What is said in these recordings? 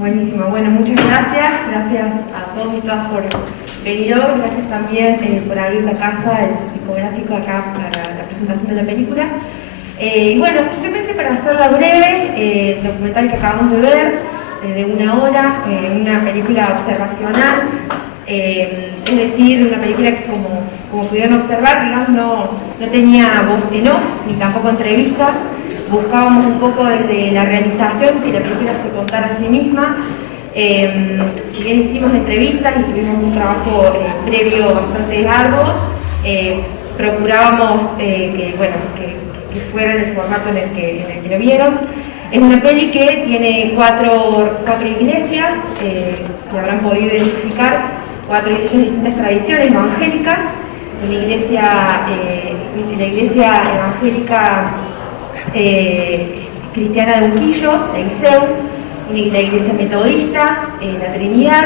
Buenísimo, bueno, muchas gracias. Gracias a todos y todas por venir hoy. Gracias también por abrir la casa, el psicográfico acá para la presentación de la película. Y bueno, simplemente para hacerla breve, el documental que acabamos de ver, de 1 hora, una película observacional, es decir, una película que como pudieron observar, digamos, no tenía voz en off, ni tampoco entrevistas. Buscábamos un poco desde la realización que la película se contara a sí misma. Si bien hicimos entrevistas y tuvimos un trabajo previo bastante largo, procurábamos que fuera en el formato en el que lo vieron. Es una peli que tiene cuatro iglesias, se habrán podido identificar, 4 iglesias de distintas tradiciones evangélicas. La iglesia evangélica cristiana de Unquillo, la ISEU, la iglesia metodista, la Trinidad,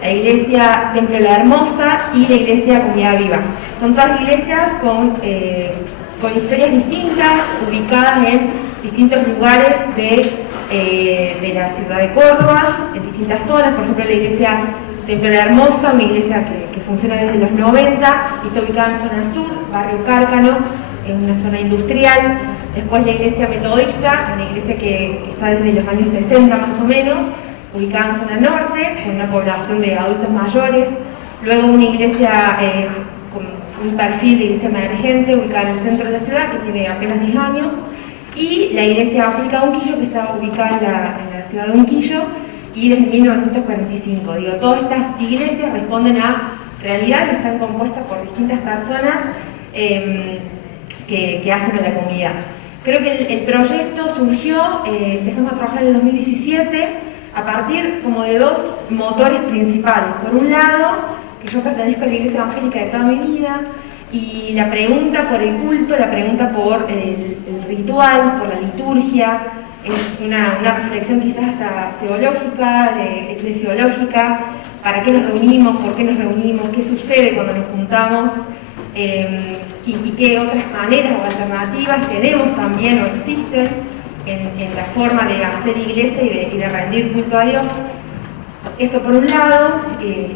la iglesia Templo de la Hermosa y la iglesia Comunidad Viva. Son todas iglesias con historias distintas, ubicadas en distintos lugares de la ciudad de Córdoba, en distintas zonas. Por ejemplo, la iglesia Templo de la Hermosa, una iglesia que funciona desde los 90, está ubicada en zona sur, barrio Cárcano, en una zona industrial. Después la iglesia metodista, una iglesia que está desde los años 60 más o menos, ubicada en zona norte, con una población de adultos mayores. Luego una iglesia con un perfil de iglesia emergente, ubicada en el centro de la ciudad, que tiene apenas 10 años. Y la iglesia evangélica de Unquillo, que está ubicada en la ciudad de Unquillo, y desde 1945. Digo, todas estas iglesias responden a realidad que están compuestas por distintas personas que hacen a la comunidad. Creo que el proyecto surgió, empezamos a trabajar en el 2017, a partir como de 2 motores principales. Por un lado, que yo pertenezco a la iglesia evangélica de toda mi vida, y la pregunta por el culto, la pregunta por el ritual, por la liturgia, es una reflexión quizás hasta teológica, eclesiológica, para qué nos reunimos, por qué nos reunimos, qué sucede cuando nos juntamos, y qué otras maneras o alternativas tenemos también o existen en la forma de hacer iglesia y de rendir culto a Dios. Eso por un lado,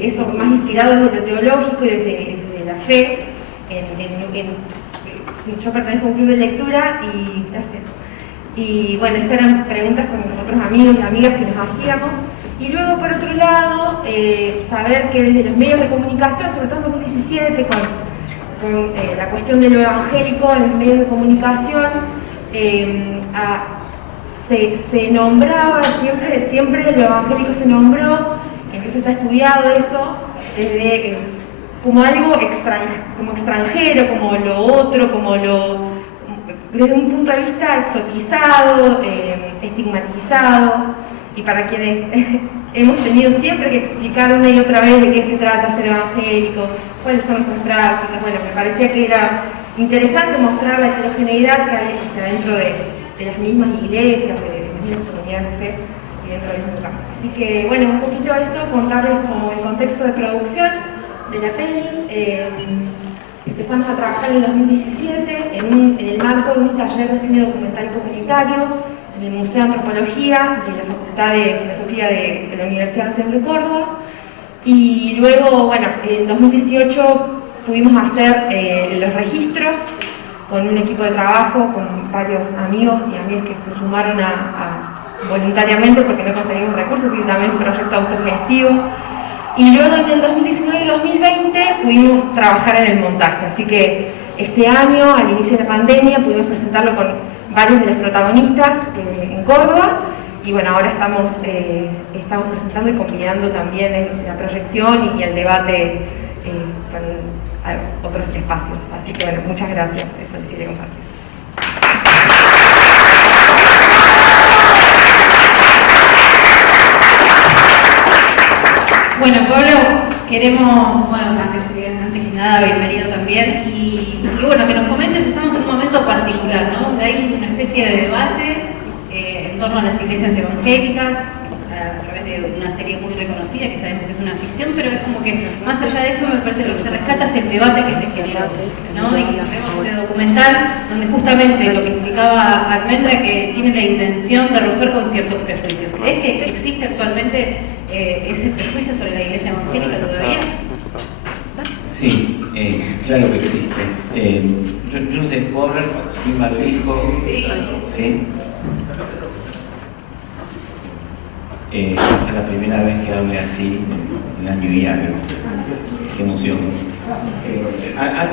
eso más inspirado desde lo teológico y desde la fe. Yo pertenezco a un club de lectura y bueno, estas eran preguntas con otros amigos y amigas que nos hacíamos. Y luego, por otro lado, saber que desde los medios de comunicación, sobre todo en 2017, con la cuestión de lo evangélico en los medios de comunicación, se nombraba, siempre lo evangélico se nombró, incluso está estudiado eso, desde como algo como extranjero, como lo otro, desde un punto de vista exotizado, estigmatizado, y para quienes hemos tenido siempre que explicar una y otra vez de qué se trata ser evangélico, cuáles son nuestras prácticas. Bueno, me parecía que era interesante mostrar la heterogeneidad que hay hacia dentro de las mismas iglesias, de las mismas comunidades de fe y dentro del mismo campo. Así que, bueno, un poquito eso, contarles como el contexto de producción de la peli. Empezamos a trabajar en el 2017 en el marco de un taller de cine documental comunitario en el Museo de Antropología de la Facultad de Filosofía de la Universidad Nacional de Córdoba. Y luego, bueno, en 2018 pudimos hacer los registros con un equipo de trabajo, con varios amigos y amigas que se sumaron voluntariamente porque no conseguimos recursos, y también un proyecto autogestivo. Y luego en el 2019 y 2020 pudimos trabajar en el montaje, así que este año, al inicio de la pandemia, pudimos presentarlo con varios de los protagonistas en Córdoba, y bueno, ahora estamos presentando y convidando también la proyección y el debate con otros espacios. Así que bueno, muchas gracias, eso les quería compartir. Bueno, Pablo, queremos, antes que nada, bienvenido también, y bueno, que nos comentes, estamos en un momento particular, ¿no? Donde hay una especie de debate en torno a las iglesias evangélicas, a través de una serie muy reconocida, que sabemos que es una ficción, pero es como que más allá de eso me parece lo que se rescata es el debate que se generó, ¿no? Y vemos este documental donde justamente lo que explicaba Almendra, que tiene la intención de romper con ciertos prejuicios. ¿Crees que existe actualmente ese prejuicio sobre la iglesia evangélica todavía? Sí, claro que existe. Yo no sé, ¿puedo hablar sin barbijo? Sí. ¿Sí? Esta es la primera vez que hablo así en año y algo. Qué emoción.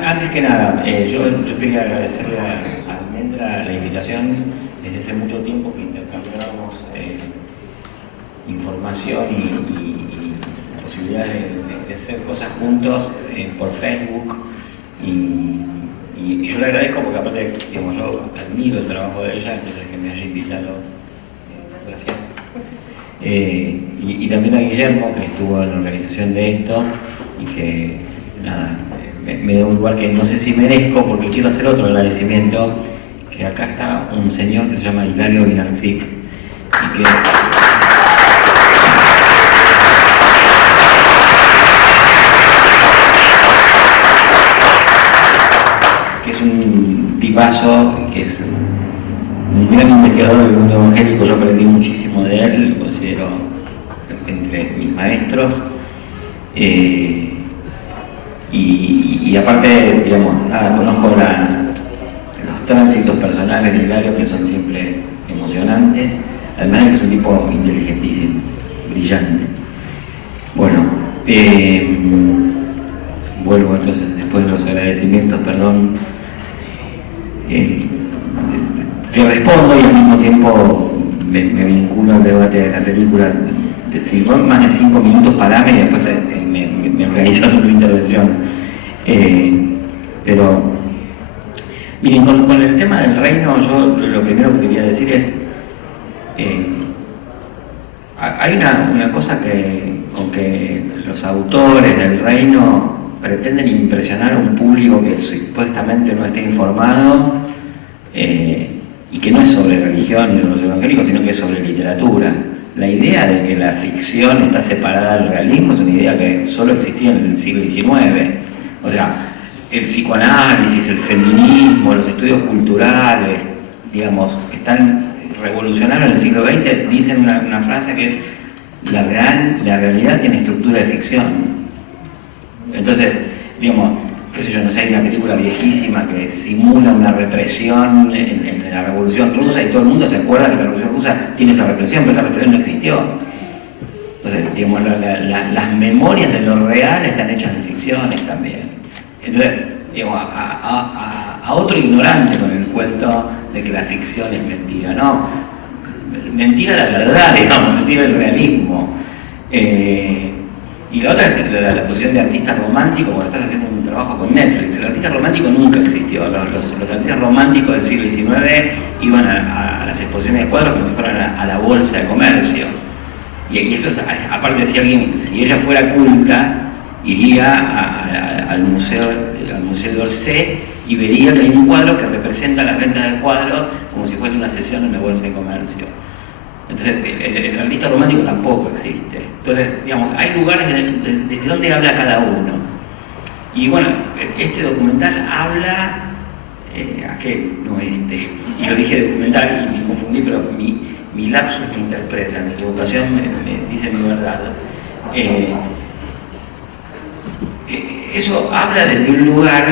Antes que nada, yo quería agradecerle a Almendra la invitación. Desde hace mucho tiempo que intercambiábamos información y la posibilidad de hacer cosas juntos por Facebook. Y yo le agradezco porque aparte, digamos, yo admiro el trabajo de ella, entonces que me haya invitado. Gracias. Y también a Guillermo, que estuvo en la organización de esto y que, nada, me da un lugar que no sé si merezco porque quiero hacer otro agradecimiento, que acá está un señor que se llama Hilario Vinarcic y que es un tipazo, que es un gran investigador del mundo evangélico. Yo aprendí muchísimo de él, lo considero entre mis maestros. Y aparte, digamos, nada, conozco los tránsitos personales de Hilario, que son siempre emocionantes, además de que es un tipo inteligentísimo, brillante. Bueno, vuelvo entonces, después de los agradecimientos, perdón. Te respondo y al mismo tiempo me vinculo al debate de la película. Si vos más de 5 minutos parame y después me organizas otra intervención. Pero, miren, con el tema del reino, yo lo primero que quería decir es, hay una cosa con que los autores del reino pretenden impresionar a un público que supuestamente no está informado, y que no es sobre religión ni sobre los evangélicos, sino que es sobre literatura. La idea de que la ficción está separada del realismo es una idea que solo existía en el siglo XIX. O sea, el psicoanálisis, el feminismo, los estudios culturales, digamos, están revolucionarios en el siglo XX, dicen una frase que es: la realidad tiene estructura de ficción. Entonces, digamos, qué sé yo, no sé, hay una película viejísima que simula una represión en la Revolución Rusa y todo el mundo se acuerda que la Revolución Rusa tiene esa represión, pero esa represión no existió. Entonces, digamos, las memorias de lo real están hechas de ficciones también. Entonces, digamos, a otro ignorante con el cuento de que la ficción es mentira, ¿no? Mentira la verdad, digamos, mentira el realismo. Y la otra es la posición de artista romántico, cuando estás haciendo un trabajo con Netflix. El artista romántico nunca existió. Los artistas románticos del siglo XIX iban a las exposiciones de cuadros como si fueran a la bolsa de comercio. Y eso es, aparte, si ella fuera culta, iría al museo d'Orsay y vería que hay un cuadro que representa la venta de cuadros como si fuese una sesión en la bolsa de comercio. Entonces, el artista romántico tampoco existe. Entonces, digamos, hay lugares de donde habla cada uno. Y bueno, este documental habla, y lo dije documental y me confundí, pero mi lapsus me interpreta, mi equivocación me dice mi verdad. Eso habla desde un lugar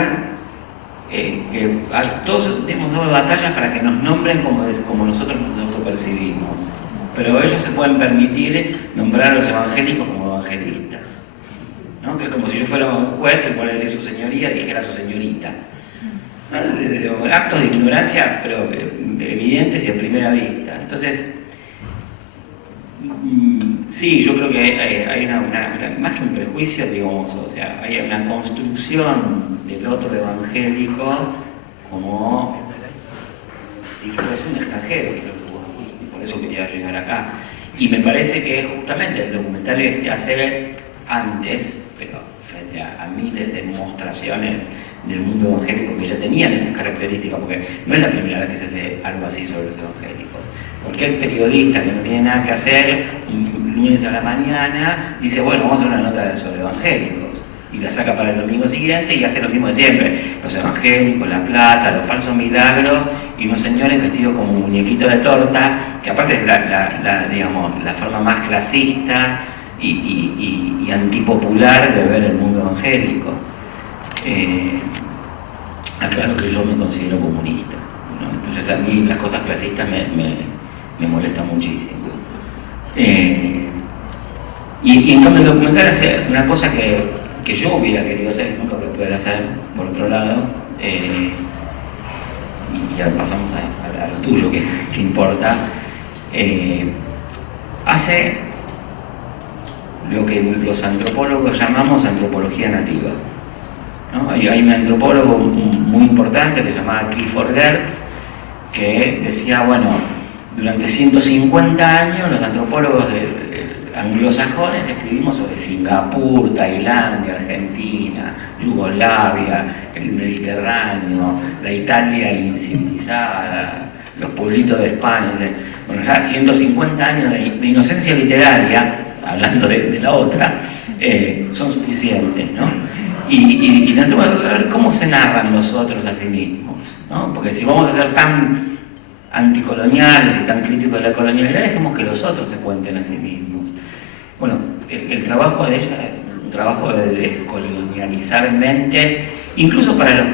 que todos hemos dado batallas para que nos nombren como nosotros nos percibimos. Pero ellos se pueden permitir nombrar a los evangélicos como evangelistas, ¿no? Que es como si yo fuera un juez y pudiera decir su señoría, dijera su señorita. ¿No? Actos de ignorancia, pero evidentes y a primera vista. Entonces, sí, yo creo que hay más que un prejuicio, digamos, o sea, hay una construcción del otro evangélico como si fuese un extranjero. Por eso quería llegar acá. Y me parece que justamente el documental hace antes, pero frente a miles de demostraciones del mundo evangélico que ya tenían esas características, porque no es la primera vez que se hace algo así sobre los evangélicos. Porque el periodista que no tiene nada que hacer lunes a la mañana, dice, bueno, vamos a hacer una nota sobre evangélicos. Y la saca para el domingo siguiente y hace lo mismo de siempre. Los evangélicos, la plata, los falsos milagros y unos señores vestidos como un muñequito de torta, que aparte es digamos, la forma más clasista y antipopular de ver el mundo evangélico. Aclaro que yo me considero comunista, ¿no? Entonces a mí las cosas clasistas me molestan muchísimo. Y en cambio el documental hace una cosa que yo hubiera querido hacer, nunca lo pude hacer, por otro lado, y ya pasamos a lo tuyo, que importa, hace lo que los antropólogos llamamos antropología nativa, ¿no? Hay un antropólogo muy importante que se llamaba Clifford Geertz, que decía, bueno, durante 150 años los antropólogos anglosajones escribimos sobre Singapur, Tailandia, Argentina, Yugoslavia, el Mediterráneo, la Italia incivilizada, los pueblitos de España. Bueno, ya 150 años de inocencia literaria, hablando de la otra, son suficientes, ¿no? Y a ver cómo se narran nosotros a sí mismos, ¿no? Porque si vamos a ser tan anticoloniales y tan críticos de la colonialidad, dejemos que los otros se cuenten a sí mismos. Bueno, el trabajo de ella es un trabajo de descolonializar mentes, incluso para los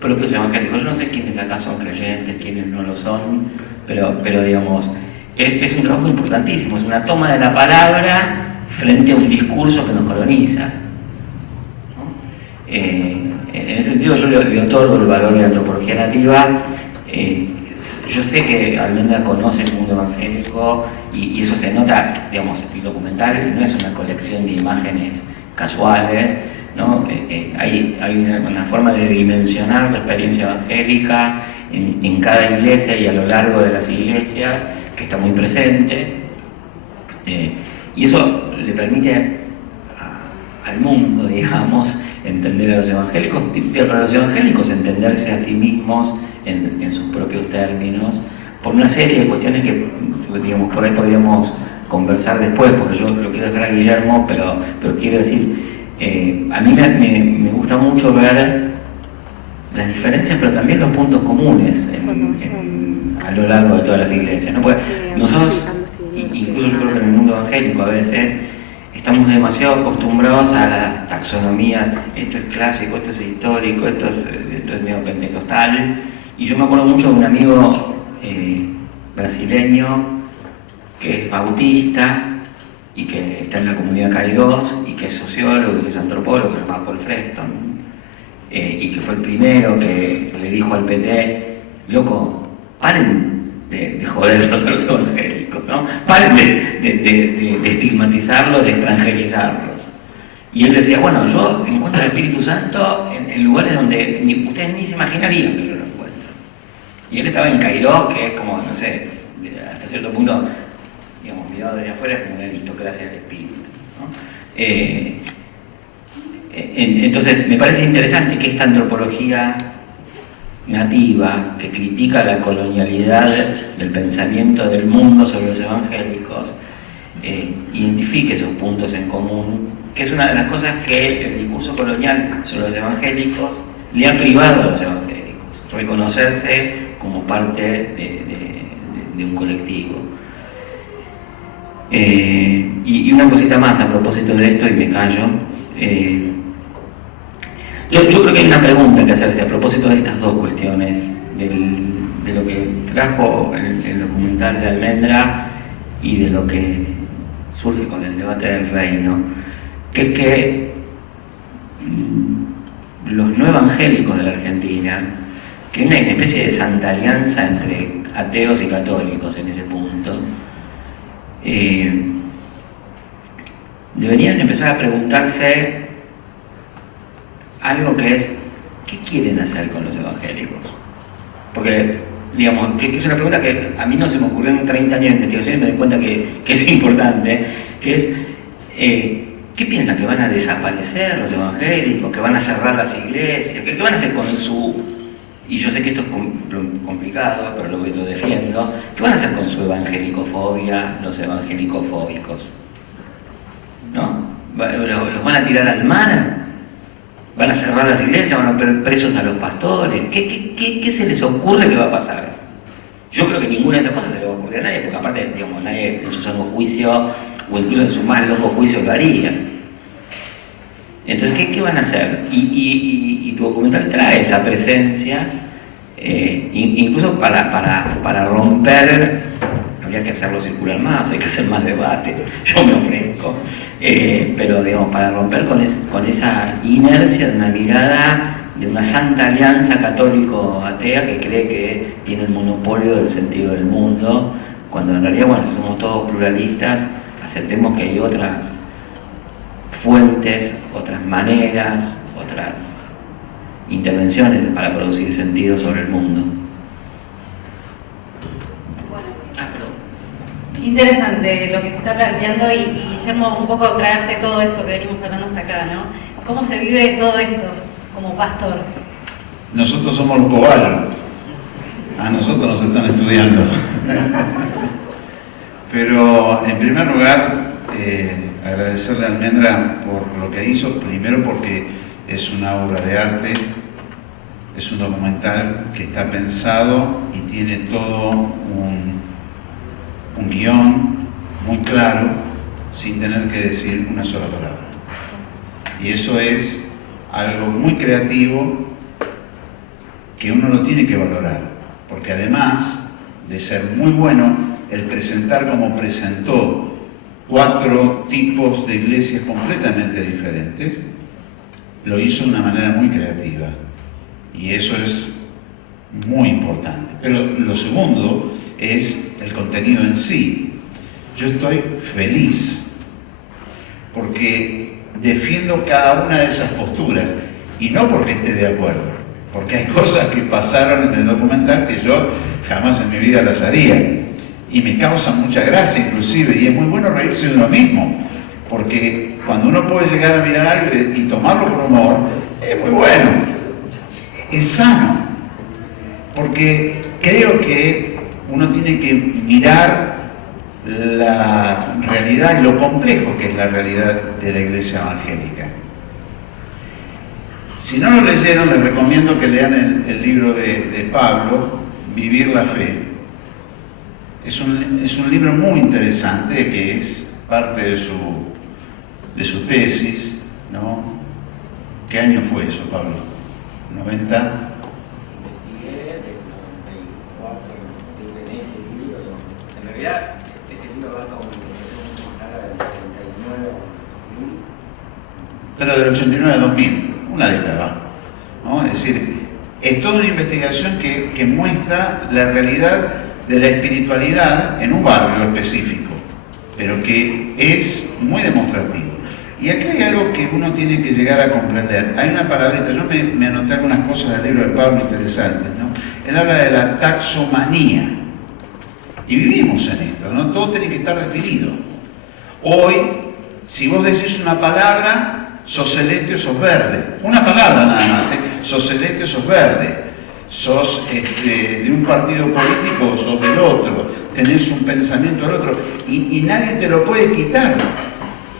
propios evangélicos. Yo no sé quiénes acá son creyentes, quiénes no lo son, pero digamos, es un trabajo importantísimo, es una toma de la palabra frente a un discurso que nos coloniza, ¿no? En ese sentido yo le otorgo el valor de la antropología nativa. Yo sé que Almendra conoce el mundo evangélico y eso se nota, digamos, el documental no es una colección de imágenes casuales, ¿no? Hay una forma de dimensionar la experiencia evangélica en cada iglesia y a lo largo de las iglesias que está muy presente, y eso le permite al mundo, digamos, entender a los evangélicos, pero para los evangélicos entenderse a sí mismos en sus propios términos, por una serie de cuestiones que, digamos, por ahí podríamos conversar después, porque yo lo quiero dejar a Guillermo, pero quiero decir, a mí me gusta mucho ver las diferencias, pero también los puntos comunes a lo largo de todas las iglesias, ¿no? Porque nosotros, incluso yo creo que en el mundo evangélico a veces, estamos demasiado acostumbrados a las taxonomías, esto es clásico, esto es histórico, esto es neopentecostal. Y yo me acuerdo mucho de un amigo brasileño que es bautista y que está en la comunidad Kairos y que es sociólogo y que es antropólogo, que se llama Paul Freston, y que fue el primero que le dijo al PT, loco, paren de joderlos a los evangélicos, ¿no? Paren de estigmatizarlos, de extranjerizarlos. Y él decía, bueno, yo encuentro al Espíritu Santo en lugares donde ustedes ni se imaginarían que yo lo encuentro. Y él estaba en Kairos, que es como, no sé, hasta cierto punto, digamos, mirado desde afuera, es como una aristocracia del espíritu, ¿no? Entonces, me parece interesante que esta antropología nativa, que critica la colonialidad del pensamiento del mundo sobre los evangélicos, identifique esos puntos en común, que es una de las cosas que el discurso colonial sobre los evangélicos le ha privado a los evangélicos, reconocerse como parte de un colectivo. Y una cosita más a propósito de esto, y me callo. Yo creo que hay una pregunta que hacerse a propósito de estas dos cuestiones, de lo que trajo el documental de Almendra y de lo que surge con el debate del reino, que es que los no evangélicos de la Argentina, que hay una especie de santa alianza entre ateos y católicos en ese punto, deberían empezar a preguntarse algo que es, ¿qué quieren hacer con los evangélicos? Porque, digamos, que es una pregunta que a mí no se me ocurrió en 30 años de investigación y me doy cuenta que es importante, que es, ¿qué piensan? ¿Que van a desaparecer los evangélicos? ¿Que van a cerrar las iglesias? ¿Qué van a hacer con su...? Y yo sé que esto es complicado, pero lo defiendo. ¿Qué van a hacer con su evangelicofobia los evangelicofóbicos? ¿Los van a tirar al mar? ¿Van a cerrar las iglesias? ¿Van a poner presos a los pastores? ¿Qué se les ocurre que va a pasar? Yo creo que ninguna de esas cosas se le va a ocurrir a nadie, porque aparte, digamos, nadie en su sano juicio, o incluso en su más loco juicio, lo haría. Entonces, ¿qué van a hacer? Y tu documental trae esa presencia, incluso para romper, habría que hacerlo circular más, hay que hacer más debate, yo me ofrezco, pero digamos, para romper con esa inercia de una mirada de una santa alianza católico-atea que cree que tiene el monopolio del sentido del mundo, cuando en realidad, bueno, si somos todos pluralistas, aceptemos que hay otras fuentes, otras maneras, otras intervenciones para producir sentido sobre el mundo. Interesante lo que se está planteando y Guillermo, un poco traerte todo esto que venimos hablando hasta acá, ¿no? ¿Cómo se vive todo esto como pastor? Nosotros somos los cobayos. A nosotros nos están estudiando. Pero en primer lugar, agradecerle a Almendra por lo que hizo, primero porque es una obra de arte, es un documental que está pensado y tiene todo un guión muy claro, sin tener que decir una sola palabra. Y eso es algo muy creativo que uno lo tiene que valorar, porque además de ser muy bueno el presentar como presentó 4 tipos de iglesias completamente diferentes, lo hizo de una manera muy creativa, y eso es muy importante. Pero lo segundo es el contenido en sí. Yo estoy feliz porque defiendo cada una de esas posturas, y no porque esté de acuerdo, porque hay cosas que pasaron en el documental que yo jamás en mi vida las haría, y me causan mucha gracia inclusive, y es muy bueno reírse de uno mismo, porque cuando uno puede llegar a mirar algo y tomarlo con humor, es muy bueno, es sano, porque creo que uno tiene que mirar la realidad y lo complejo que es la realidad de la iglesia evangélica. Si no lo leyeron, les recomiendo que lean el libro de Pablo, Vivir la Fe. Es un libro muy interesante que es parte de su tesis, ¿no? ¿Qué año fue eso, Pablo? ¿90? Ese libro va como del 89 pero del 89 a 2000, una década, ¿no? Es decir, es toda una investigación que muestra la realidad de la espiritualidad en un barrio específico, pero que es muy demostrativo. Y aquí hay algo que uno tiene que llegar a comprender. Hay una palabrita, yo me anoté algunas cosas del libro de Pablo interesantes, ¿no? Él habla de la taxomanía. Y vivimos en esto, ¿no? Todo tiene que estar definido. Hoy, si vos decís una palabra, sos celeste o sos verde. Una palabra nada más, ¿eh? Sos celeste o sos verde. Sos de un partido político o sos del otro. Tenés un pensamiento del otro. Y nadie te lo puede quitar.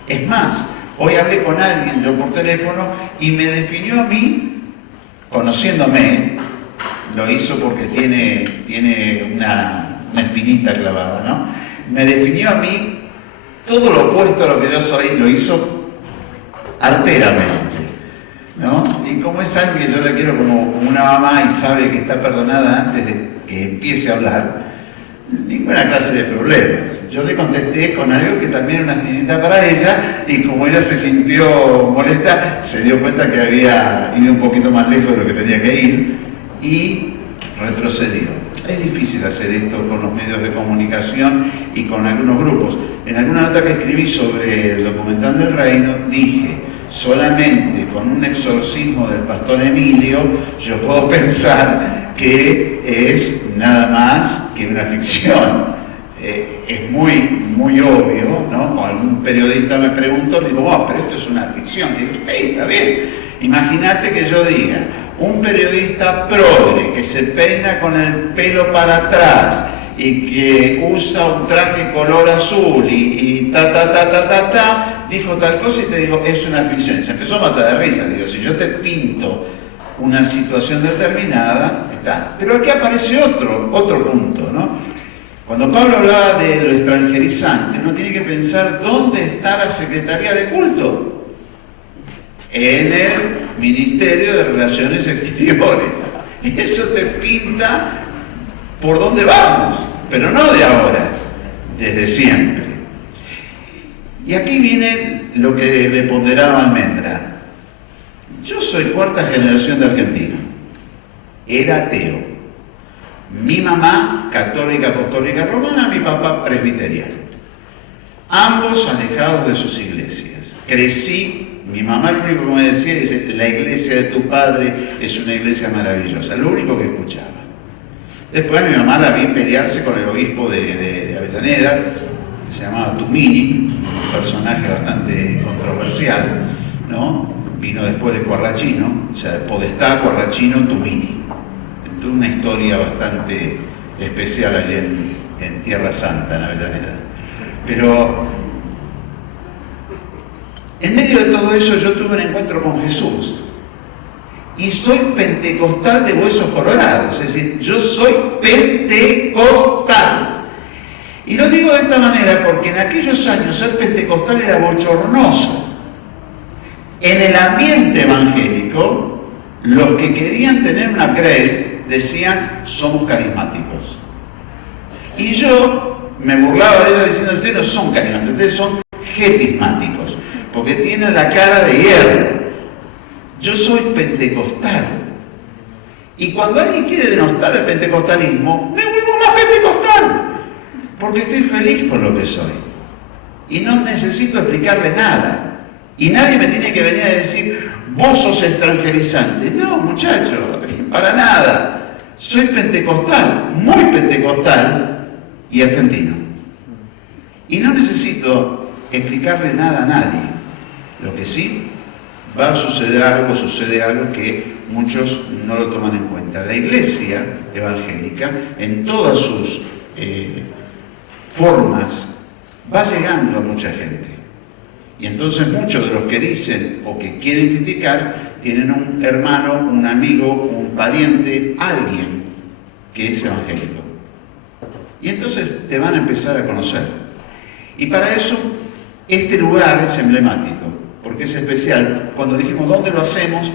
Es más, hoy hablé con alguien, yo por teléfono, y me definió a mí, conociéndome, lo hizo porque tiene una espinita clavada, ¿no? Me definió a mí todo lo opuesto a lo que yo soy, lo hizo arteramente, ¿no? Y como es alguien que yo le quiero como una mamá y sabe que está perdonada antes de que empiece a hablar, ninguna clase de problemas. Yo le contesté con algo que también era una astillita para ella, y como ella se sintió molesta, se dio cuenta que había ido un poquito más lejos de lo que tenía que ir y retrocedió. Es difícil hacer esto con los medios de comunicación y con algunos grupos. En alguna nota que escribí sobre el documental del reino, dije, solamente con un exorcismo del pastor Emilio, yo puedo pensar que es nada más que una ficción. Es muy obvio, ¿no? Cuando algún periodista me preguntó, digo, oh, pero esto es una ficción. Digo, hey, está bien. Imagínate que yo diga, un periodista progre que se peina con el pelo para atrás y que usa un traje color azul y dijo tal cosa y te digo, es una ficción. Y se empezó a matar de risa. Digo, si yo te pinto una situación determinada, está. Pero aquí aparece otro punto, ¿no? Cuando Pablo hablaba de lo extranjerizante, uno tiene que pensar dónde está la Secretaría de Culto. En el Ministerio de Relaciones Exteriores. Eso te pinta por dónde vamos, pero no de ahora, desde siempre. Y aquí viene lo que le ponderaba Almendra. Yo soy cuarta generación de argentino. Era ateo. Mi mamá, católica apostólica romana, mi papá presbiteriano. Ambos alejados de sus iglesias. Crecí, mi mamá lo único que me decía es, la iglesia de tu padre es una iglesia maravillosa, lo único que escuchaba. Después mi mamá la vi pelearse con el obispo de Avellaneda, que se llamaba Tumini, un personaje bastante controversial, ¿no? Vino después de Quarracino, o sea, de Podestá, Quarracino, Tumini. Entonces una historia bastante especial allí en Tierra Santa, en Avellaneda. Pero en medio de todo eso yo tuve un encuentro con Jesús. Y soy pentecostal de huesos colorados, es decir, yo soy pentecostal. Y lo digo de esta manera porque en aquellos años ser pentecostal era bochornoso. En el ambiente evangélico, los que querían tener una cred decían, somos carismáticos. Y yo me burlaba de ellos diciendo, ustedes no son carismáticos, ustedes son getismáticos, porque tienen la cara de hierro. Yo soy pentecostal. Y cuando alguien quiere denostar el pentecostalismo, me vuelvo más pentecostal. Porque estoy feliz con lo que soy. Y no necesito explicarle nada. Y nadie me tiene que venir a decir, vos sos extranjerizante. No, muchacho, para nada. Soy pentecostal, muy pentecostal y argentino. Y no necesito explicarle nada a nadie. Lo que sí va a sucede algo que muchos no lo toman en cuenta. La iglesia evangélica, en todas sus formas, va llegando a mucha gente. Y entonces muchos de los que dicen o que quieren criticar, tienen un hermano, un amigo, un pariente, alguien que es evangélico. Y entonces te van a empezar a conocer. Y para eso, este lugar es emblemático. Porque es especial. Cuando dijimos dónde lo hacemos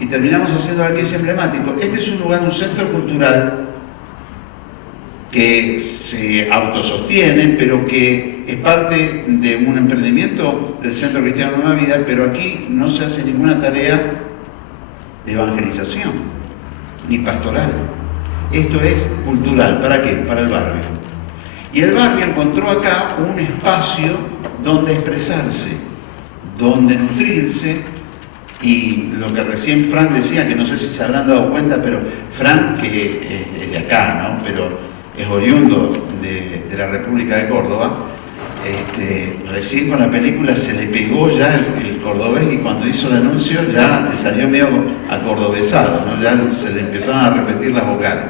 y terminamos haciendo aquí, es emblemático. Este es un lugar, un centro cultural que se autosostiene, pero que es parte de un emprendimiento del Centro Cristiano Nueva Vida, pero aquí no se hace ninguna tarea de evangelización, ni pastoral. Esto es cultural. ¿Para qué? Para el barrio. Y el barrio encontró acá un espacio donde expresarse, donde nutrirse, y lo que recién Fran decía, que no sé si se habrán dado cuenta, pero Fran, que es de acá, ¿no? Pero es oriundo de la República de Córdoba, recién con la película se le pegó ya el cordobés, y cuando hizo el anuncio ya le salió medio acordobesado, ¿no? Ya se le empezaron a repetir las vocales.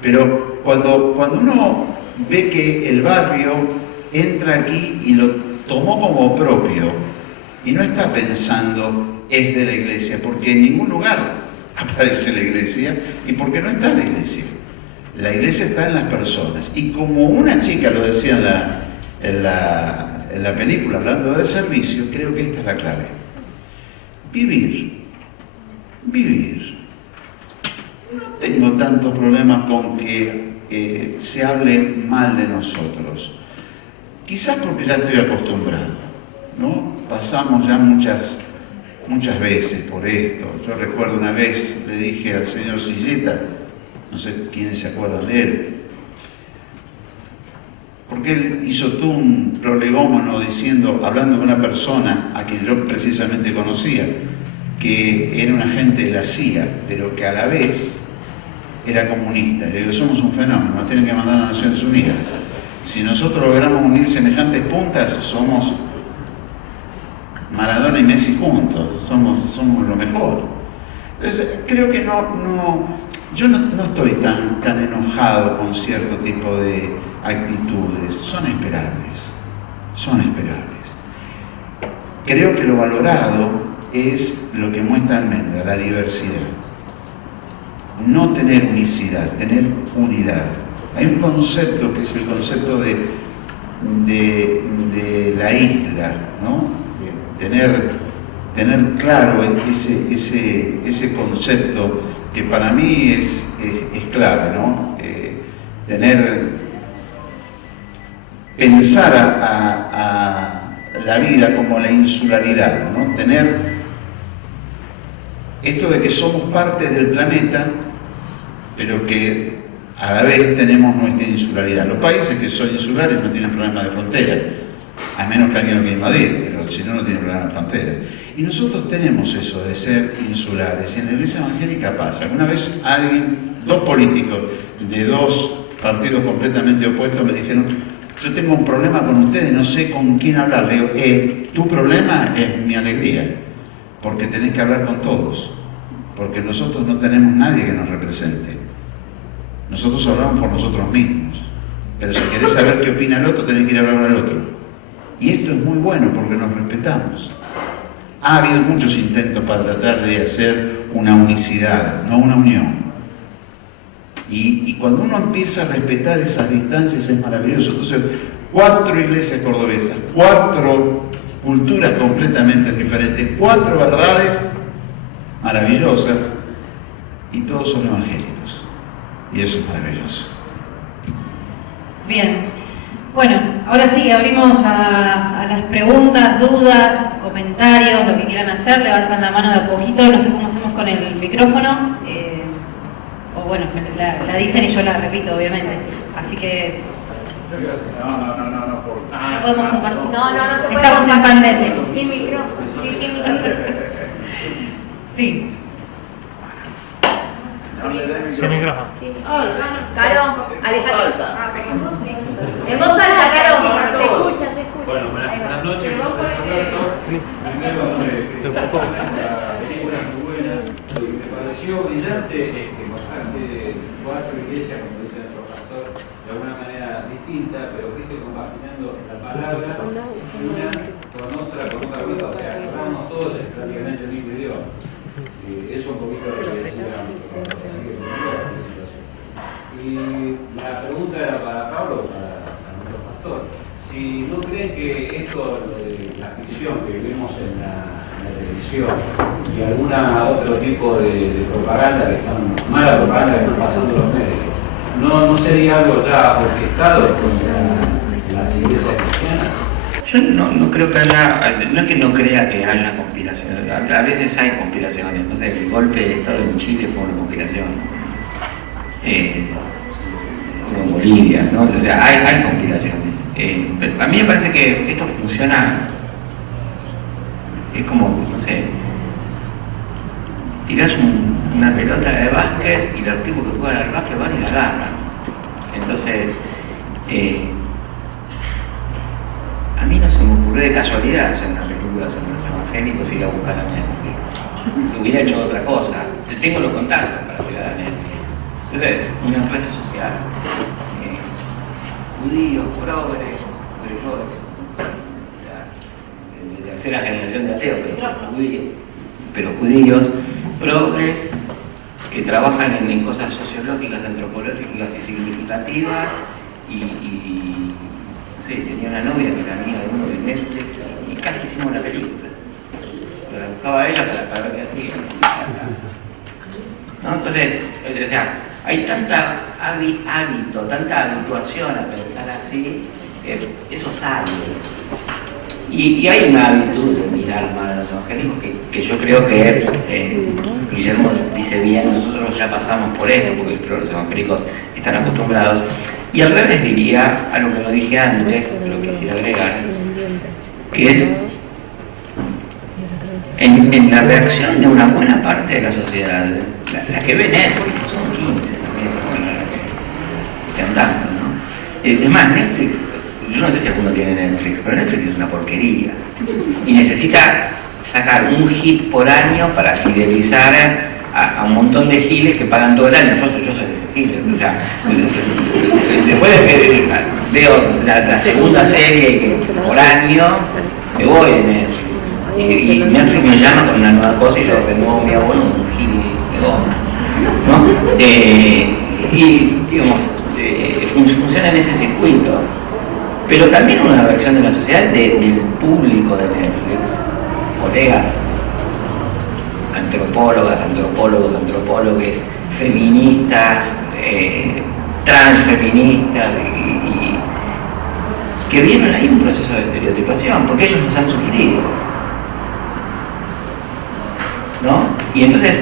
Pero cuando uno ve que el barrio entra aquí y lo tomó como propio, y no está pensando es de la iglesia, porque en ningún lugar aparece la iglesia y porque no está la iglesia. La iglesia está en las personas. Y como una chica lo decía en la película, hablando de servicio, creo que esta es la clave. Vivir. No tengo tantos problemas con que se hable mal de nosotros. Quizás porque ya estoy acostumbrado, ¿no? Pasamos ya muchas veces por esto. Yo recuerdo una vez, le dije al señor Silleta, no sé quiénes se acuerdan de él, porque él hizo todo un prolegómeno diciendo, hablando de una persona a quien yo precisamente conocía, que era un agente de la CIA, pero que a la vez era comunista. Le digo, somos un fenómeno, nos tienen que mandar a las Naciones Unidas. Si nosotros logramos unir semejantes puntas, somos Maradona y Messi juntos, somos lo mejor. Entonces, creo que yo no estoy tan enojado con cierto tipo de actitudes, son esperables. creo que lo valorado es lo que muestra Almendra, la diversidad. No tener unicidad, tener unidad. Hay un concepto que es el concepto de la isla, ¿no? Tener claro ese concepto que para mí es clave, ¿no? Pensar a la vida como la insularidad, ¿no? Tener esto de que somos parte del planeta, pero que a la vez tenemos nuestra insularidad. Los países que son insulares no tienen problema de frontera, a menos que alguien lo quiera invadir, pero si no, no tienen problema de frontera. Y nosotros tenemos eso de ser insulares, y en la Iglesia Evangélica pasa. Una vez dos políticos de dos partidos completamente opuestos me dijeron: yo tengo un problema con ustedes, no sé con quién hablar. Le digo, tu problema es mi alegría, porque tenés que hablar con todos, porque nosotros no tenemos nadie que nos represente. Nosotros hablamos por nosotros mismos, pero si querés saber qué opina el otro, tenés que ir a hablar al otro. Y esto es muy bueno porque nos respetamos. Ha habido muchos intentos para tratar de hacer una unicidad, no una unión. Y cuando uno empieza a respetar esas distancias es maravilloso. Entonces, 4 iglesias cordobesas, 4 culturas completamente diferentes, 4 verdades maravillosas, y todos son evangélicos. Y eso es maravilloso. Bien, bueno, ahora sí, abrimos a las preguntas, dudas, comentarios, lo que quieran hacer, levantan la mano de a poquito, no sé cómo hacemos con el micrófono, o bueno, la dicen y yo la repito, obviamente, así que... No, ¿No podemos compartir? No se puede Estamos en pandemia. Sin micrófono. Sí, sin micrófono. Sí. Sin micrófono. Caro, alejate. En voz alta, Caro. Se escucha. Bueno, buenas noches. Primero, la película es muy buena. Lo que me pareció brillante es que mostraste 4 iglesias, como dice nuestro pastor, de alguna manera distinta, pero fuiste compaginando la palabra una con otra cosa. O sea, hablamos todos prácticamente el mismo idioma. Eso un poquito lo que decíamos. Y la pregunta era para Pablo, para nuestro pastor. Si no creen que esto de la ficción que vemos en la televisión y alguna otro tipo de propaganda mala propaganda que están pasando los medios, ¿no sería algo ya orquestado contra las iglesias cristianas? Yo no creo que haya, no es que no crea que haya conspiración, a veces hay conspiraciones, no sé, el golpe de Estado en Chile fue una conspiración, o en Bolivia, ¿no? O sea, hay conspiraciones. Pero a mí me parece que esto funciona, es como, no sé, tirás una pelota de básquet y los tipos que juegan al básquet van y la agarran. Entonces, a mí no se me ocurrió de casualidad hacer una película sobre los evangélicos y la buscar a Netflix. Hubiera hecho otra cosa. Tengo los contactos para llegar a Netflix. Entonces, una clase social, judíos, progres, soy yo, de tercera generación de ateos, pero judíos, progres, que trabajan en cosas sociológicas, antropológicas y significativas, y no sé, tenía una novia que era amiga de uno de Netflix y casi hicimos la película. La buscaba a ella para ver qué hacía. ¿No? Entonces, o sea, hay tanta hábito, tanta habituación a pensar así, que eso sale. Y hay una habitud de mirar mal a los evangélicos que yo creo que Guillermo dice bien, nosotros ya pasamos por esto, porque los evangélicos están acostumbrados. Y al revés diría, algo que no dije antes, lo quisiera agregar, que es en la reacción de una buena parte de la sociedad, la que ve Netflix, son 15 también, bueno, que sean tantos, ¿no? Es más, Netflix, yo no sé si alguno tiene Netflix, pero Netflix es una porquería y necesita sacar un hit por año para fidelizar a un montón de giles que pagan todo el año. Yo soy de esos giles, o sea, después de que veo la segunda serie por año, me voy de Netflix. Y Netflix me llama con una nueva cosa y yo renuevo mi abono un gil de goma, ¿no? Y digamos, funciona en ese circuito. Pero también una reacción de la sociedad, del público de Netflix, colegas, antropólogas, antropólogos, antropólogues, feministas, transfeministas, y que vieron ahí un proceso de estereotipación, porque ellos nos han sufrido, ¿no? Y entonces,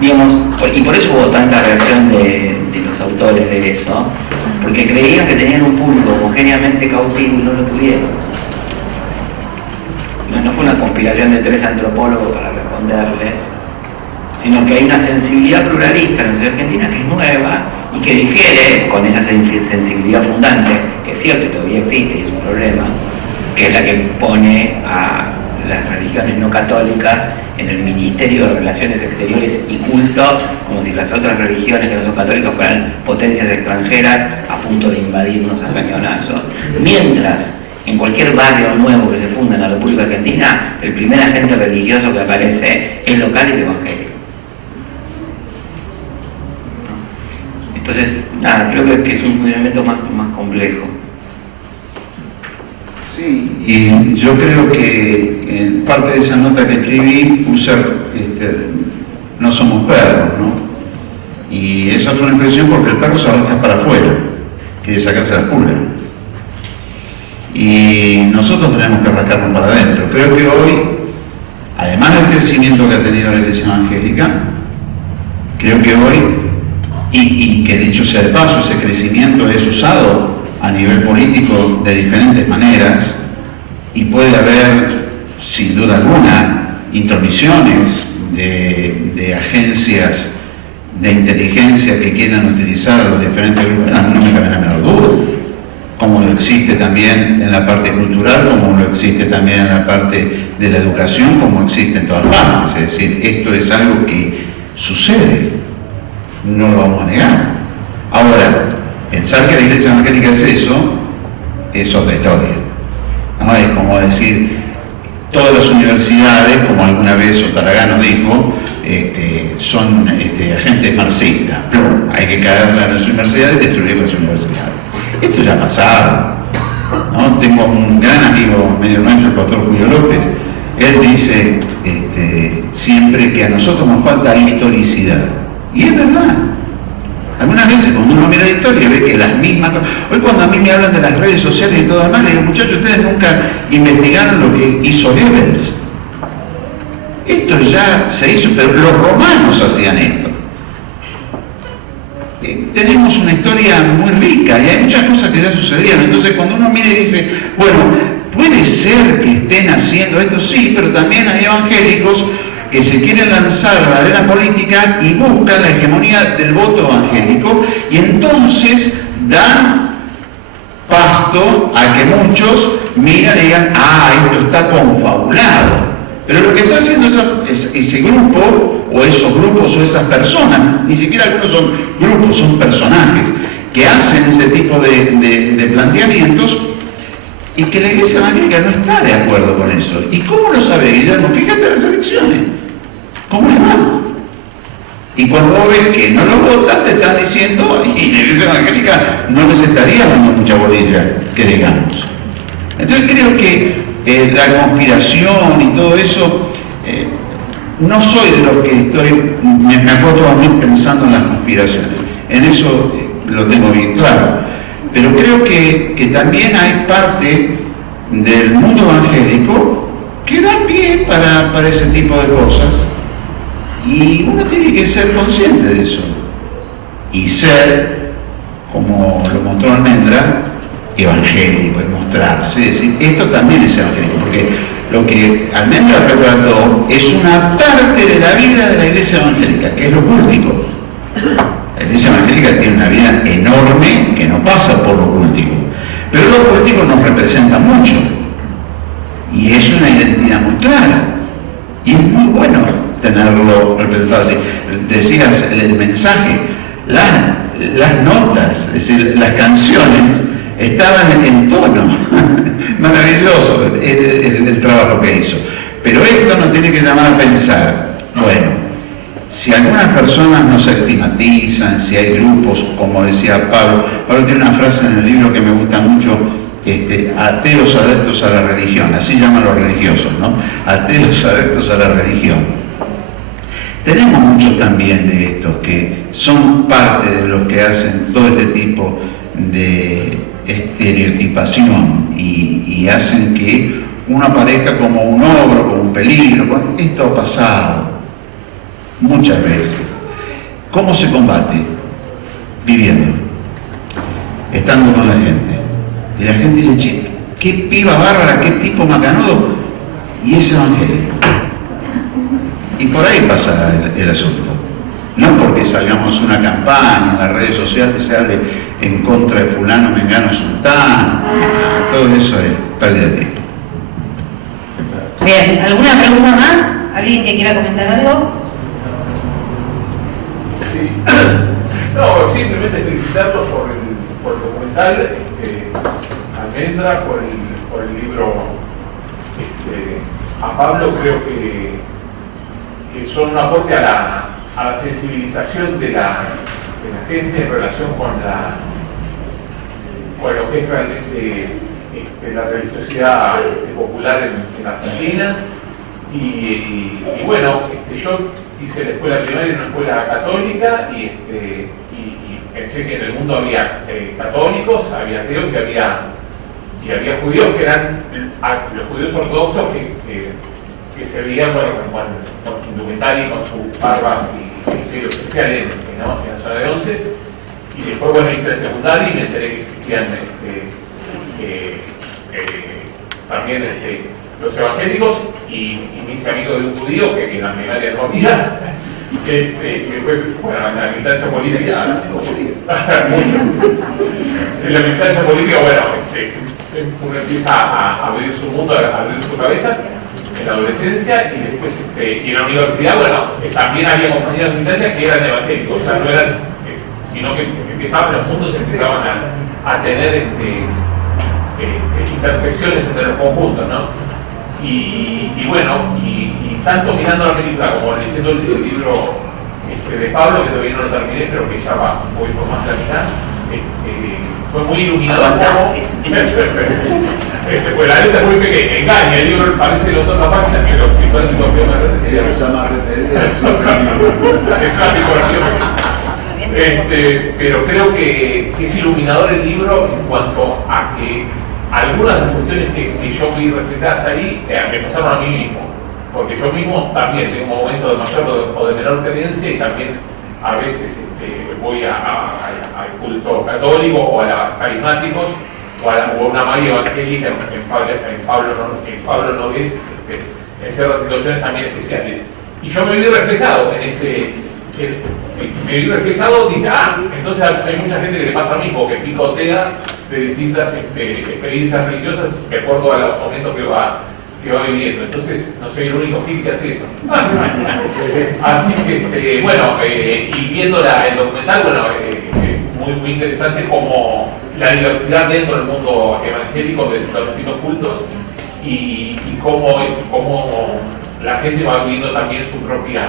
digamos, y por eso hubo tanta reacción de los autores de eso, porque creían que tenían un público homogéneamente cautivo y no lo tuvieron. No fue una conspiración de 3 antropólogos para responderles, sino que hay una sensibilidad pluralista en la sociedad argentina que es nueva y que difiere con esa sensibilidad fundante, que es cierto y todavía existe y es un problema, que es la que pone a las religiones no católicas en el Ministerio de Relaciones Exteriores y Culto, como si las otras religiones que no son católicas fueran potencias extranjeras a punto de invadirnos a cañonazos, mientras en cualquier barrio nuevo que se funda en la República Argentina, el primer agente religioso que aparece es local y es evangélico. Entonces, nada, creo que es un funcionamiento más complejo. Sí, y yo creo que en parte de esa nota que escribí puse no somos perros, ¿no? Y esa fue una impresión porque el perro se arranca para afuera, quiere sacarse la pulga. Y nosotros tenemos que arrancarnos para adentro. Creo que hoy, además del crecimiento que ha tenido la Iglesia Evangélica, creo que hoy, y que dicho sea de paso, ese crecimiento es usado a nivel político de diferentes maneras, y puede haber, sin duda alguna, intromisiones de agencias de inteligencia que quieran utilizar a los diferentes grupos, no me cabe la menor duda, como lo existe también en la parte cultural, como lo existe también en la parte de la educación, como existe en todas partes. Es decir, esto es algo que sucede, no lo vamos a negar. Ahora, pensar que la Iglesia Evangélica es eso, es otra historia, ¿no? Es como decir, todas las universidades, como alguna vez Otaragano dijo, son agentes marxistas. Hay que caerle a las universidades y destruir las universidades. Esto ya ha pasado, ¿no? Tengo un gran amigo medio nuestro, el pastor Julio López. Él dice siempre que a nosotros nos falta historicidad. Y es verdad. Algunas veces cuando uno mira la historia ve que las mismas cosas. Hoy cuando a mí me hablan de las redes sociales y todo lo demás, le digo, muchachos, ustedes nunca investigaron lo que hizo Goebbels. Esto ya se hizo, pero los romanos hacían esto. Tenemos una historia muy rica y hay muchas cosas que ya sucedieron. Entonces cuando uno mira y dice, bueno, puede ser que estén haciendo esto, sí, pero también hay evangélicos que se quieren lanzar a la arena política y buscan la hegemonía del voto evangélico, y entonces dan pasto a que muchos miran y digan, esto está confabulado. Pero lo que está haciendo ese grupo, o esos grupos, o esas personas, ni siquiera algunos son grupos, son personajes, que hacen ese tipo de planteamientos, y que la Iglesia Evangélica no está de acuerdo con eso. ¿Y cómo lo sabe Guillermo? Fíjate las elecciones. ¿Cómo le va? Y cuando vos ves que no lo votan, te están diciendo, y la Iglesia Evangélica no les estaría dando mucha bolilla, que digamos. Entonces creo que la conspiración y todo eso, no soy de los que me acuerdo a mí pensando en las conspiraciones. En eso lo tengo bien claro. Pero creo que también hay parte del mundo evangélico que da pie para ese tipo de cosas, y uno tiene que ser consciente de eso y ser, como lo mostró Almendra, evangélico, y mostrarse, es decir, esto también es evangélico, porque lo que Almendra retrató es una parte de la vida de la Iglesia Evangélica, que es lo cultico. La Iglesia Evangélica tiene una vida enorme que no pasa por lo cultico, pero lo cultico nos representa mucho y es una identidad muy clara y es muy bueno tenerlo representado así. Decías el mensaje, las notas, es decir, las canciones estaban en tono. Maravilloso el trabajo que hizo. Pero esto nos tiene que llamar a pensar, bueno, si algunas personas no se estigmatizan, si hay grupos, como decía Pablo tiene una frase en el libro que me gusta mucho, ateos adeptos a la religión, así llaman los religiosos, ¿no? Ateos adeptos a la religión. Tenemos muchos también de estos que son parte de los que hacen todo este tipo de estereotipación y hacen que uno aparezca como un ogro, como un peligro. Esto ha pasado muchas veces. ¿Cómo se combate? Viviendo, estando con la gente. Y la gente dice, che, qué piba bárbara, qué tipo macanudo, y es evangélico. Y por ahí pasa el asunto. No porque salgamos una campaña en las redes sociales, se hable en contra de fulano, mengano, sultán, todo eso es pérdida de tiempo. Bien, ¿alguna pregunta más? ¿Alguien que quiera comentar algo? Sí. No, simplemente felicitarlos por el documental, Almendra, por el libro. A Pablo creo que son un aporte a la sensibilización de la gente en relación con lo que es realmente la religiosidad popular en Argentina. Y bueno, yo hice la escuela primaria en una escuela católica y pensé que en el mundo había católicos, había ateos y había judíos que eran los judíos ortodoxos que se veían con su indumentaria y con su barba y pelo especial en la zona de Once. Y después hice la secundaria y me enteré que existían también los evangélicos y me hice amigo de un judío que en la primaria no había. Y después, en la militancia política, en la militancia política, uno empieza a abrir su mundo, a abrir su cabeza en la adolescencia y después, y en la universidad, también había compañeros de militancia que eran evangélicos, o sea, no eran, sino que los mundos empezaban a tener intersecciones entre los conjuntos, ¿no? Y tanto mirando la película como leyendo el libro de Pablo, que todavía no lo terminé, pero que ya voy por más de la mitad, fue muy iluminador. Pues la letra es muy pequeña, engaña, el libro parece los otras páginas que los 50 copias más grandes serían. Es una tipografía. Pero creo que es iluminador el libro en cuanto a que algunas de las cuestiones que yo vi reflejadas ahí me pasaron a mí mismo, porque yo mismo también tengo momentos de mayor o de menor creencia y también a veces voy al culto católico o a los carismáticos o a una María evangélica. En Pablo no ves en ciertas situaciones también especiales. Y yo me vi reflejado en ese. Me vi reflejado, dije, entonces hay mucha gente que le pasa lo mismo, que picotea de distintas experiencias religiosas de acuerdo a los momentos que va viviendo. Entonces, no soy el único hippie que hace eso. Así que, y viendo el documental, muy interesante como la diversidad dentro del mundo evangélico de los distintos cultos y cómo la gente va viviendo también su propia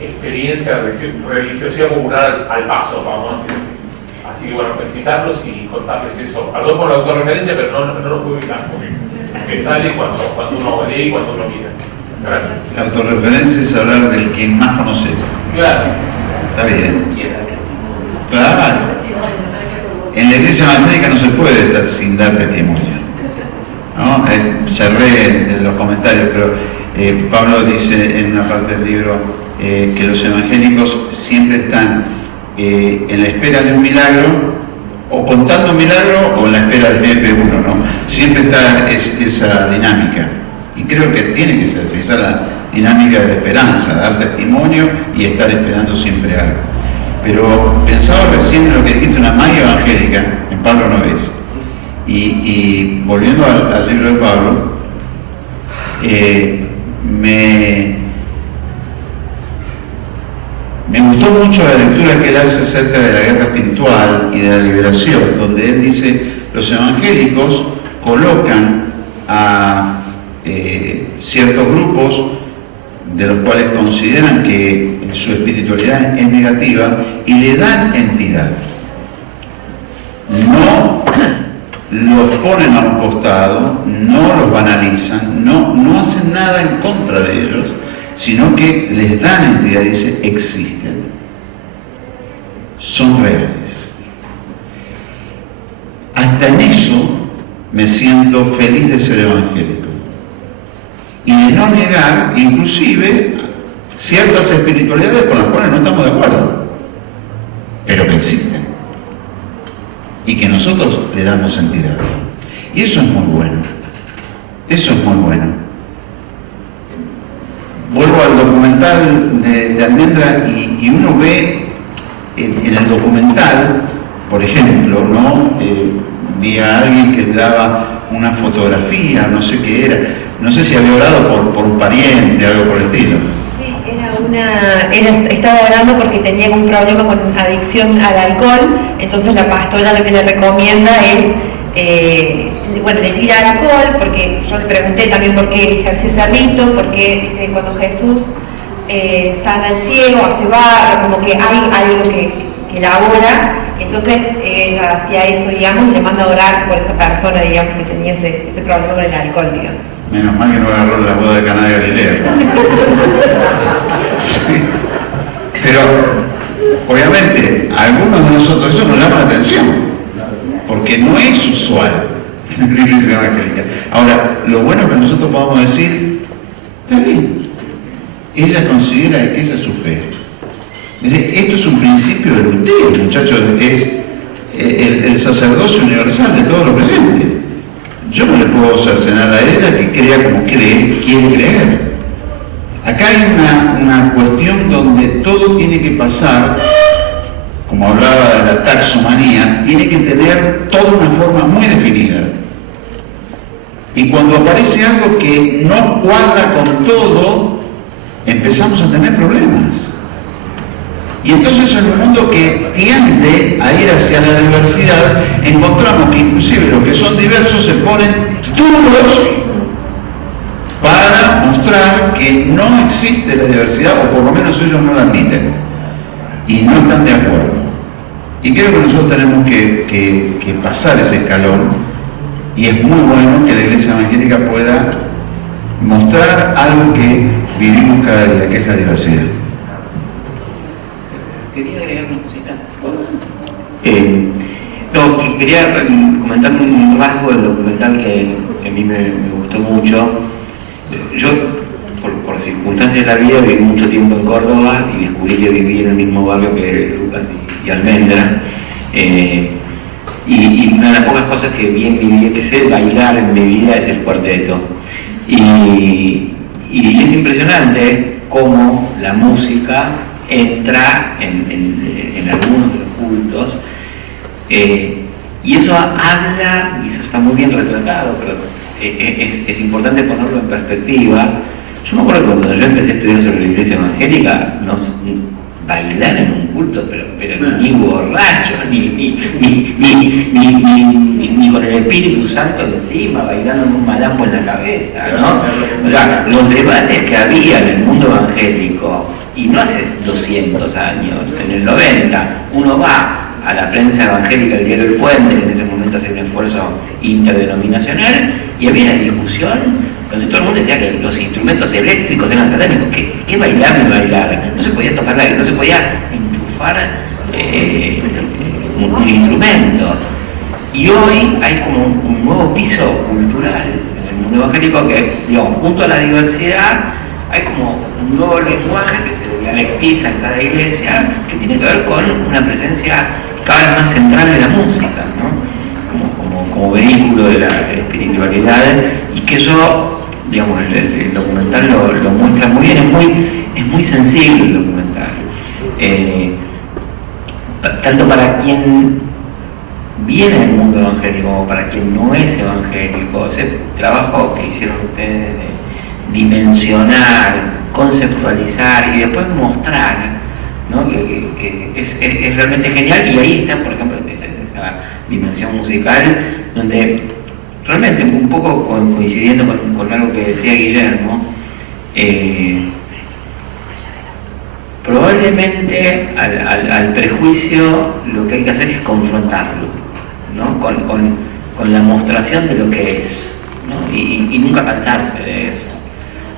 experiencia de religiosidad popular al paso, vamos a decir así. Así que felicitarlos y contarles eso. Perdón por la autorreferencia, pero no lo puedo evitar, porque me sale cuando uno lee y cuando uno mira. Gracias. La autorreferencia es hablar del que más conoces. Claro. Está bien. Claro. En la iglesia evangélica no se puede estar sin dar testimonio, ¿no? Cerré en los comentarios, pero Pablo dice en una parte del libro que los evangélicos siempre están en la espera de un milagro, o contando un milagro, o en la espera de uno, ¿no? Siempre está esa dinámica. Y creo que tiene que ser así, esa es la dinámica de la esperanza, dar testimonio y estar esperando siempre algo. Pero pensaba recién en lo que dijiste, una magia evangélica, en Pablo no ves. Y volviendo al libro de Pablo, me gustó mucho la lectura que él hace acerca de la guerra espiritual y de la liberación, donde él dice, los evangélicos colocan a ciertos grupos de los cuales consideran que su espiritualidad es negativa y le dan entidad. No los ponen a un costado, no los banalizan, no hacen nada en contra de ellos, sino que les dan entidad y dicen, existen, son reales. Hasta en eso me siento feliz de ser evangélico y de no negar inclusive ciertas espiritualidades con las cuales no estamos de acuerdo, pero que existen y que nosotros le damos entidad. Y eso es muy bueno, eso es muy bueno. Vuelvo al documental de Almendra y uno ve en el documental, por ejemplo, ¿no? Vi a alguien que le daba una fotografía, no sé qué era, no sé si había orado por un pariente, algo por el estilo. Sí, estaba orando porque tenía un problema con adicción al alcohol, entonces la pastora lo que le recomienda es, le tira alcohol, porque yo le pregunté también por qué ejerce ese rito, porque dice cuando Jesús sana al ciego, hace barro, como que hay algo que elabora, entonces ella hacía eso, digamos, y le manda a orar por esa persona, digamos, que tenía ese problema con el alcohol, digamos. Menos mal que no agarró la boda de Caná de Galilea. Sí. Pero, obviamente, a algunos de nosotros eso nos llama la atención, porque no es usual en la iglesia evangélica. Ahora, lo bueno es que nosotros podamos decir, está bien, ella considera que esa es su fe. Esto es un principio de Lutero, muchachos, es el sacerdocio universal de todos los creyentes. Yo no le puedo cercenar a ella que crea como quiere creer. Acá hay una cuestión donde todo tiene que pasar, como hablaba de la taxonomía, tiene que tener toda una forma muy definida. Y cuando aparece algo que no cuadra con todo, empezamos a tener problemas. Y entonces en un mundo que tiende a ir hacia la diversidad, encontramos que inclusive los que son diversos se ponen duros para mostrar que no existe la diversidad, o por lo menos ellos no la admiten, y no están de acuerdo. Y creo que nosotros tenemos que pasar ese escalón, y es muy bueno que la Iglesia Evangélica pueda mostrar algo que vivimos cada día, que es la diversidad. Quería agregar una cosita. Quería comentar un rasgo del documental que a mí me gustó mucho. Yo, por circunstancias de la vida, viví mucho tiempo en Córdoba y descubrí que viví en el mismo barrio que Lucas y Almendra. Y una de las pocas cosas que bien viví, que sé bailar en mi vida, es el cuarteto. Y es impresionante cómo la música entra en algunos de los cultos, y eso habla, y eso está muy bien retratado, pero es importante ponerlo en perspectiva. Yo me acuerdo que cuando yo empecé a estudiar sobre la iglesia evangélica, bailar en un culto, pero ni borracho, ni con el Espíritu Santo encima, bailando en un malambo en la cabeza, ¿no? O sea, los debates que había en el mundo evangélico, y no hace 200 años, en el 90, uno va a la prensa evangélica del diario El Puente, que en ese momento hacía un esfuerzo interdenominacional, y había una discusión donde todo el mundo decía que los instrumentos eléctricos eran satánicos. ¿Qué bailar ni bailar? No se podía tocar no se podía enchufar un instrumento. Y hoy hay como un nuevo piso cultural en el mundo evangélico que, digamos, junto a la diversidad, hay como un nuevo lenguaje que se dialectiza en cada iglesia, que tiene que ver con una presencia cada vez más central de la música, ¿no? Como vehículo de la espiritualidad, y que eso, digamos, el documental lo muestra muy bien. Es muy sensible el documental, tanto para quien viene del mundo evangélico como para quien no es evangélico. Ese trabajo que hicieron ustedes de dimensionar, conceptualizar y después mostrar, ¿no? que es realmente genial. Y ahí está, por ejemplo, esa dimensión musical, donde realmente un poco coincidiendo con algo que decía Guillermo, probablemente al prejuicio lo que hay que hacer es confrontarlo, ¿no? con la mostración de lo que es, ¿no? y nunca cansarse de eso.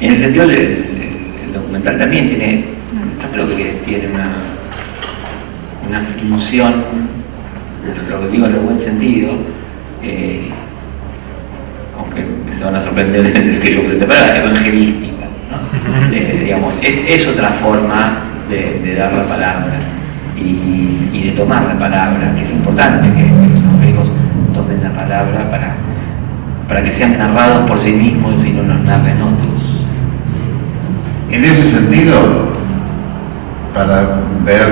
Y en ese sentido el documental también tiene, yo creo que tiene una función, lo que digo en el buen sentido, aunque se van a sorprender de que yo use esta palabra, evangelística, ¿no? Digamos, es otra forma de dar la palabra y de tomar la palabra, que es importante que los evangélicos tomen la palabra para que sean narrados por sí mismos y no nos narren otros. En ese sentido, para ver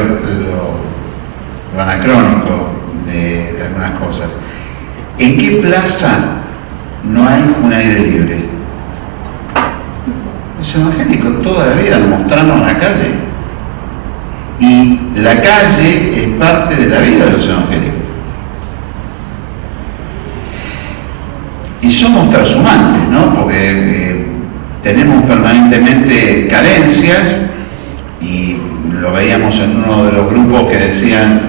lo anacrónico de algunas cosas, ¿en qué plaza no hay un aire libre? Los evangélicos toda la vida nos mostramos en la calle, y la calle es parte de la vida de los evangélicos. Y somos transhumantes, ¿no? Porque tenemos permanentemente carencias, y lo veíamos en uno de los grupos que decían: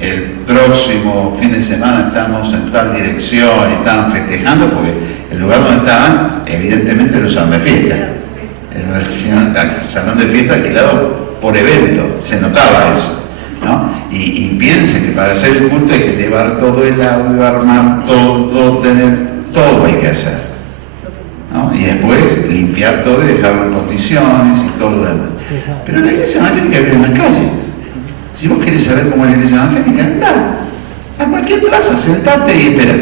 el próximo fin de semana estamos en tal dirección, y estaban festejando porque el lugar donde estaban evidentemente era un salón de fiesta, era el salón de fiesta alquilado por evento, se notaba eso, ¿no? Y piensen que para hacer el culto hay que llevar todo el audio, armar todo, tener todo, hay que hacer, ¿no? Y después limpiar todo y dejarlo en condiciones y todo lo demás. Pero la iglesia evangélica vive en las calles. Si vos querés saber cómo es la iglesia evangélica, andá a cualquier plaza, sentate y espera.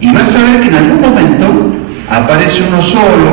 Y vas a ver que en algún momento aparece uno solo,